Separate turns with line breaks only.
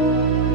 you